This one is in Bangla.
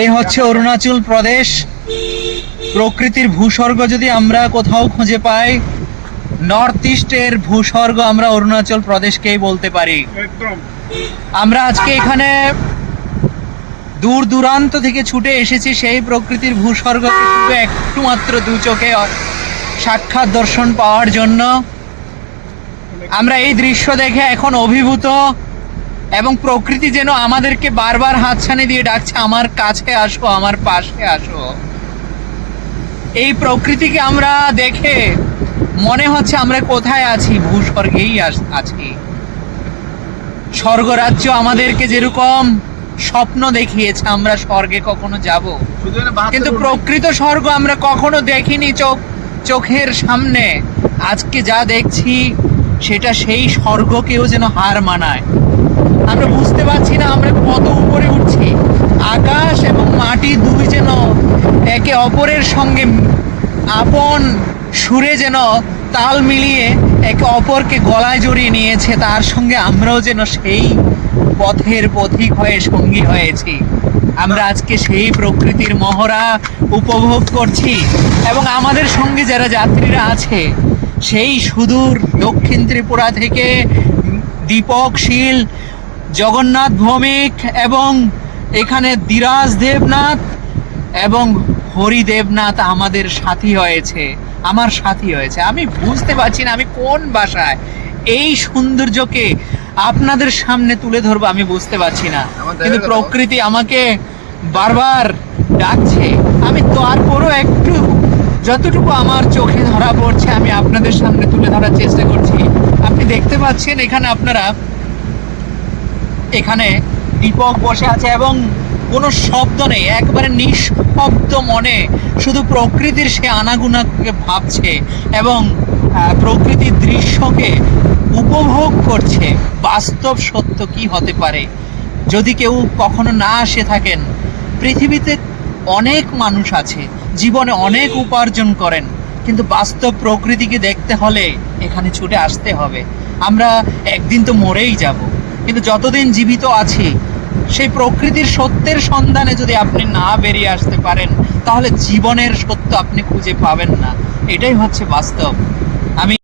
এই হচ্ছে অরুণাচল প্রদেশ। প্রকৃতির ভূস্বর্গ যদি আমরা কোথাও খুঁজে পাই, নর্থ ইস্টের ভূস্বর্গ আমরা অরুণাচল প্রদেশকেই বলতে পারি। আমরা আজকে এখানে দূর দূরান্ত থেকে ছুটে এসেছি সেই প্রকৃতির ভূস্বর্গকে শুধু একটু মাত্র দু চোখে সাক্ষাৎ দর্শন পাওয়ার জন্য। আমরা এই দৃশ্য দেখে এখন অভিভূত, এবং প্রকৃতি যেন আমাদেরকে বারবার হাতছানি দিয়ে ডাকছে, আমার কাছে আসো, আমার পাশে আসো। এই প্রকৃতিকে আমরা দেখে মনে হচ্ছে আমরা কোথায় আছি, ভূস্বর্গেই আছি। স্বর্গরাজ্য আমাদেরকে যেরকম স্বপ্ন দেখিয়েছে আমরা স্বর্গে কখনো যাব, কিন্তু প্রকৃত স্বর্গ আমরা কখনো দেখিনি চোখের সামনে। আজকে যা দেখছি সেটা সেই স্বর্গকেও যেন হার মানায়। আমরা বুঝতে পারছি না আমরা কত উপরে উঠছি। আকাশ এবং মাটি দুই যেন একে অপরের সঙ্গে আপন সুরে যেন তাল মিলিয়ে একে অপরকে গলায় জড়িয়ে নিয়েছে। তার সঙ্গে আমরাও যেন সেই পথের পথিক হয়ে সঙ্গী হয়েছি। আমরা আজকে সেই প্রকৃতির মহড়া উপভোগ করছি, এবং আমাদের সঙ্গে যারা যাত্রীরা আছে সেই সুদূর দক্ষিণ ত্রিপুরা থেকে দীপক শীল, জগন্নাথ ভৌমিক, এবং এখানে দিরাজ দেবনাথ এবং হরি দেবনাথ আমাদের সাথী হয়েছে, আমার সাথী হয়েছে। আমি বুঝতে পারছি না আমি কোন ভাষায় এই সৌন্দর্যকে আপনাদের সামনে তুলে ধরবো, আমি বুঝতে পারছি না। কিন্তু প্রকৃতি আমাকে বারবার ডাকছে। আমি তারপরও একটু যতটুকু আমার চোখে ধরা পড়ছে আমি আপনাদের সামনে তুলে ধরার চেষ্টা করছি। আপনি দেখতে পাচ্ছেন এখানে আপনারা, এখানে দীপক বসে আছে এবং কোনো শব্দ নেই, একবারে নিঃশব্দ মনে শুধু প্রকৃতির সে আনাগুনাকে ভাবছে এবং প্রকৃতির দৃশ্যকে উপভোগ করছে। বাস্তব সত্য কি হতে পারে যদি কেউ কখনো না আসে থাকেন? পৃথিবীতে অনেক মানুষ আছে, জীবনে অনেক উপার্জন করেন, কিন্তু বাস্তব প্রকৃতিকে দেখতে হলে এখানে ছুটে আসতে হবে। আমরা একদিন তো মরেই যাব, কিন্তু যতদিন জীবিত আছি সেই প্রকৃতির সত্যের সন্ধানে যদি আপনি না বেরিয়ে আসতে পারেন তাহলে জীবনের সত্য আপনি খুঁজে পাবেন না। এটাই হচ্ছে বাস্তব। আমি